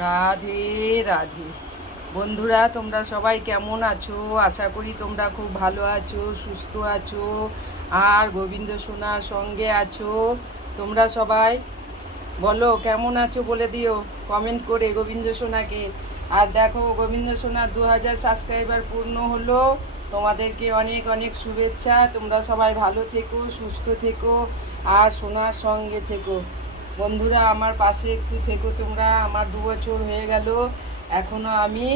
রাধে রাধে। বন্ধুরা, তোমরা সবাই কেমন আছো? আশা করি তোমরা খুব ভালো আছো, সুস্থ আছো, আর গোবিন্দ সোনার সঙ্গে আছো। তোমরা সবাই বলো কেমন আছো, বলে দিও কমেন্ট করে গোবিন্দ সোনাকে। আর দেখো, গোবিন্দ সোনার 2000 সাবস্ক্রাইবার পূর্ণ হলো। তোমাদেরকে অনেক অনেক শুভেচ্ছা। তোমরা সবাই ভালো থেকো, সুস্থ থেকো, আর সোনার সঙ্গে থেকো। বন্ধুরা, আমার পাশে একটু থেকো তোমরা। আমার 2 বছর হয়ে গেল, এখনও আমি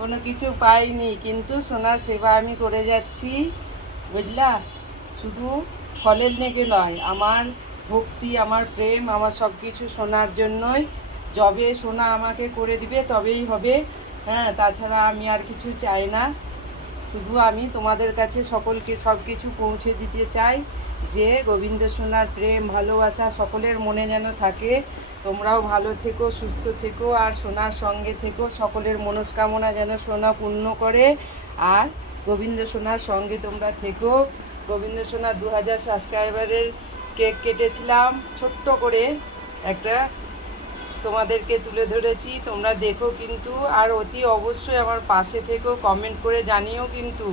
কোনো কিছু পাইনি, কিন্তু সোনার সেবা আমি করে যাচ্ছি, বুঝলা? শুধু ফলের নেগে নয়, আমার ভক্তি, আমার প্রেম, আমার সব কিছু সোনার জন্যই। যবে সোনা আমাকে করে দিবে তবেই হবে। হ্যাঁ, তাছাড়া আমি আর কিছু চাই না। শুধু আমি তোমাদের কাছে সকলকে সব কিছু পৌঁছে দিতে চাই, যে গোবিন্দ সোনার প্রেম ভালোবাসা সকলের মনে যেন থাকে। তোমরাও ভালো থেকো, সুস্থ থেকো, আর সোনার সঙ্গে থেকো। সকলের মনস্কামনা যেন সোনা পূর্ণ করে, আর গোবিন্দ সোনার সঙ্গে তোমরা থেকো। গোবিন্দ সোনা 2000 সাবস্ক্রাইবারের কেক কেটেছিলাম ছোট্ট করে একটা, তোমাদেরকে তুলে ধরেছি, তোমরা দেখো কিন্তু। আর অতি অবশ্যই আমার পাশে থেকো, কমেন্ট করে জানিও কিন্তু।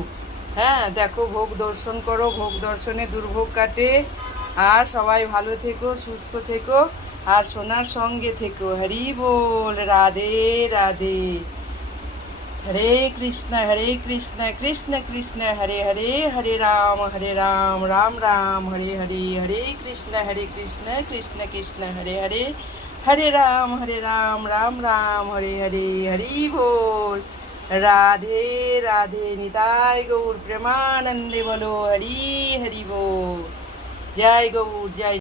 হ্যাঁ, দেখো, ভোগ দর্শন করো, ভোগ দর্শনে দুর্ভোগ কাটে। আর সবাই ভালো থেকো, সুস্থ থেকো, আর সোনার সঙ্গে থেকো। হরি বল। রাধে রাধে। হরে কৃষ্ণ কৃষ্ণ কৃষ্ণ হরে হরে, হরে রাম রাম রাম হরে হরে, হরে কৃষ্ণ কৃষ্ণ কৃষ্ণ হরে হরে, হরে রাম রাম রাম হরে হরে। হরি বল। রাধে রাধে। নিতাই গৌর প্রেমানন্দে বলো হরি হরি বল। জয় গৌর, জয়।